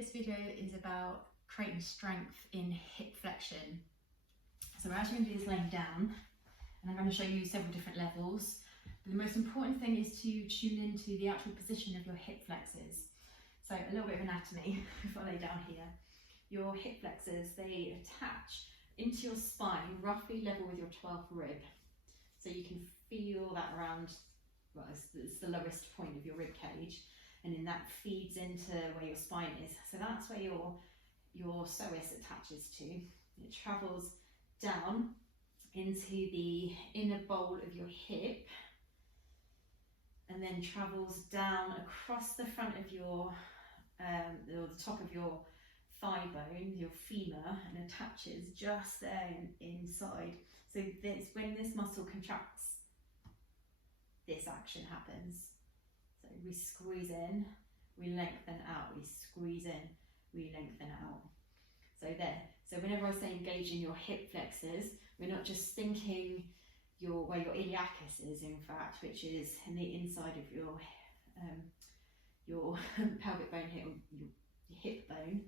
This video is about creating strength in hip flexion. So we're actually going to do this laying down, and I'm going to show you several different levels. But the most important thing is to tune into the actual position of your hip flexors. So a little bit of anatomy if I lay down here. Your hip flexors, they attach into your spine roughly level with your 12th rib. So you can feel that around, well, it's the lowest point of your rib cage, and then that feeds into where your spine is. So that's where your psoas attaches to. It travels down into the inner bowl of your hip, and then travels down across the front of your, or the top of your thigh bone, your femur, and attaches just there inside. So this, when this muscle contracts, this action happens. So we squeeze in, we lengthen out, we squeeze in, we lengthen out. So there. So whenever I say engage in your hip flexors, we're not just thinking where your iliacus is, in fact, which is in the inside of your pelvic bone, your hip bone,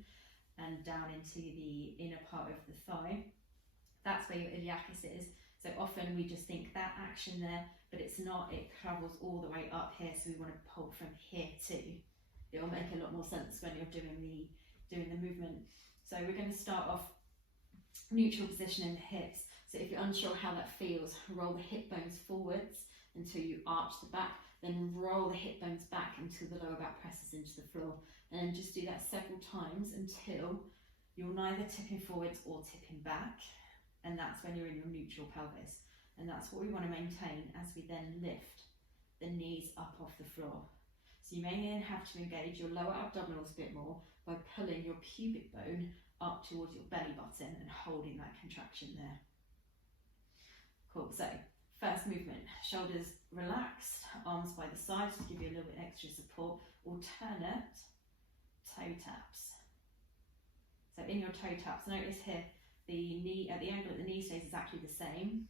and down into the inner part of the thigh. That's where your iliacus is. So often we just think that action there, but it's not. It travels all the way up here, so we want to pull from here too. It'll make a lot more sense when you're doing the movement. So we're going to start off neutral position in the hips. So if you're unsure how that feels, roll the hip bones forwards until you arch the back, then roll the hip bones back until the lower back presses into the floor. And then just do that several times until you're neither tipping forwards or tipping back. And that's when you're in your neutral pelvis. And that's what we want to maintain as we then lift the knees up off the floor. So you may then have to engage your lower abdominals a bit more by pulling your pubic bone up towards your belly button and holding that contraction there. Cool, so first movement, shoulders relaxed, arms by the sides to give you a little bit extra support. Alternate toe taps. So in your toe taps, notice here, the knee, at the angle at the knee stays exactly the same.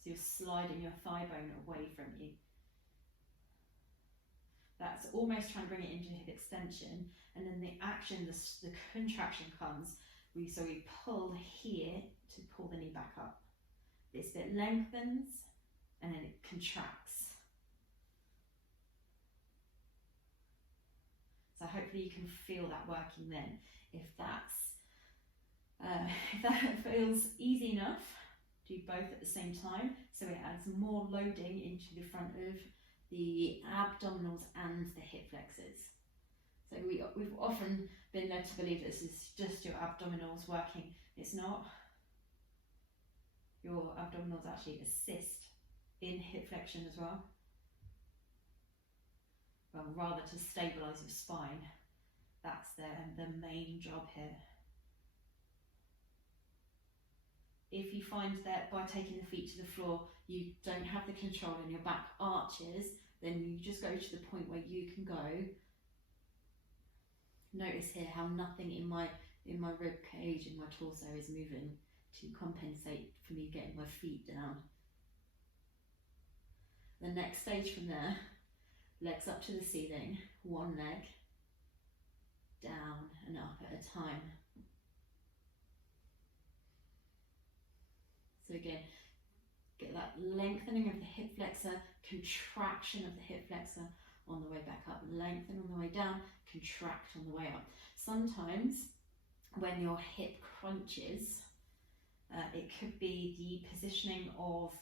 So you're sliding your thigh bone away from you. That's almost trying to bring it into hip extension, and then the action, the contraction comes. So we pull here to pull the knee back up. This bit lengthens and then it contracts. So hopefully you can feel that working then. If that feels easy enough, do both at the same time, so it adds more loading into the front of the abdominals and the hip flexors. So we've often been led to believe this is just your abdominals working. It's not. Your abdominals actually assist in hip flexion as well. Well, rather to stabilise your spine. That's the main job here. If you find that by taking the feet to the floor, you don't have the control and your back arches, then you just go to the point where you can go. Notice here how nothing in my rib cage and my torso is moving to compensate for me getting my feet down. The next stage from there, legs up to the ceiling, one leg down and up at a time. So again, get that lengthening of the hip flexor, contraction of the hip flexor on the way back up, lengthen on the way down, contract on the way up. Sometimes when your hip crunches, it could be the positioning of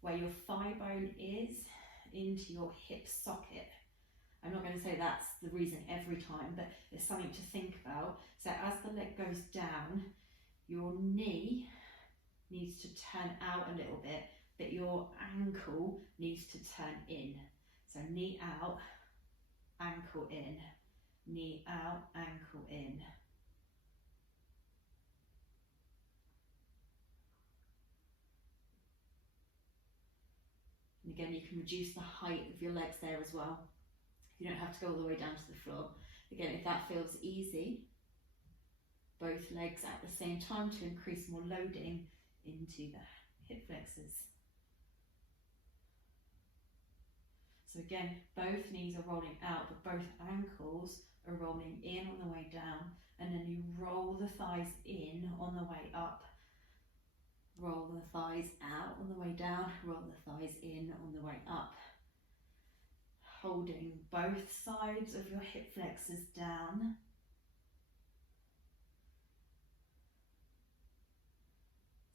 where your thigh bone is into your hip socket. I'm not going to say that's the reason every time, but it's something to think about. So as the leg goes down, your knee needs to turn out a little bit, but your ankle needs to turn in. So knee out, ankle in, knee out, ankle in. And again, you can reduce the height of your legs there as well. You don't have to go all the way down to the floor. Again, if that feels easy, both legs at the same time to increase more loading into the hip flexors. So again, both knees are rolling out, but both ankles are rolling in on the way down, and then you roll the thighs in on the way up. Roll the thighs out on the way down, roll the thighs in on the way up. Holding both sides of your hip flexors down.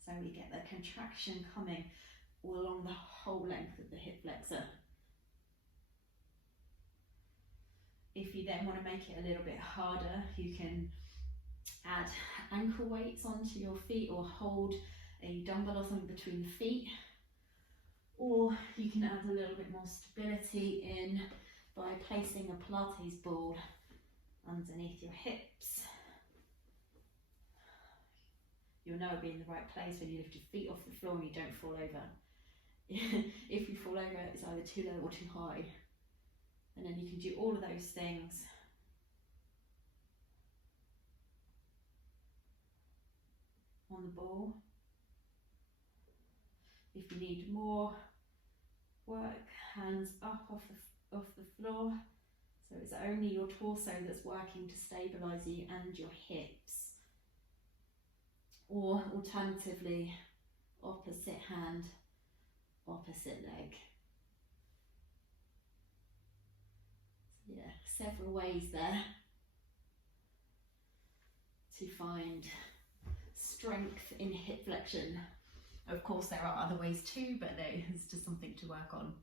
So we get the contraction coming all along the whole length of the hip flexor. If you then want to make it a little bit harder, you can add ankle weights onto your feet or hold a dumbbell or something between the feet. Or you can add a little bit more stability in by placing a Pilates ball underneath your hips. You'll know it'll be in the right place when you lift your feet off the floor and you don't fall over. If you fall over, it's either too low or too high. And then you can do all of those things. On the ball. If you need more work, hands up off the floor. So it's only your torso that's working to stabilise you and your hips. Or alternatively, opposite hand, opposite leg. So yeah, several ways there to find strength in hip flexion. Of course, there are other ways too, but there's just something to work on.